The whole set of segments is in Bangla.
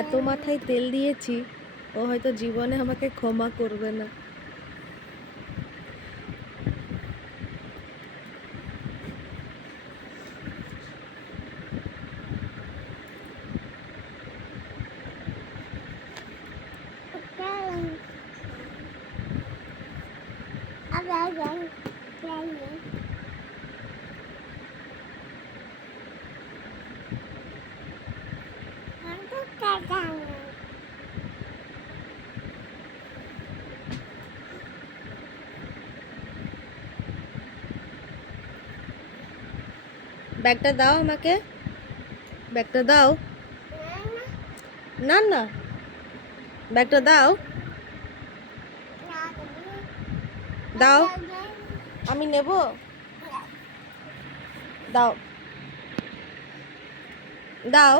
এত মাথায় তেল দিয়েছি, ও হয়তো জীবনে আমাকে ক্ষমা করবে না। ব্যাগটা দাও আমাকে, ব্যাগটা দাও। না না, ব্যাগটা দাও, দাও, আমি নেব, দাও দাও।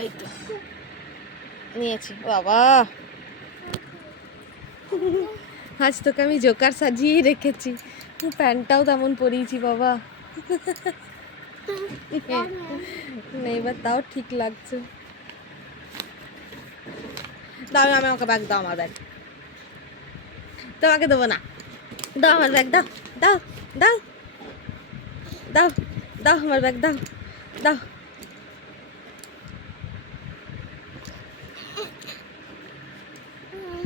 এই তো নিয়েছি। বাবা, আজ তোকে আমি জোকার সাজিয়েই রেখেছি, প্যান্টটাও তেমন পরিয়েছি বাবা। না, এবার তাও ঠিক লাগছে। দাও, আমি আমাকে ব্যাগ দাও, আমার ব্যাগ তোমাকে দেবো না। দাও আমার ব্যাগ, দাও দাও দাও দাও দাও, আমার ব্যাগ দাও দাও।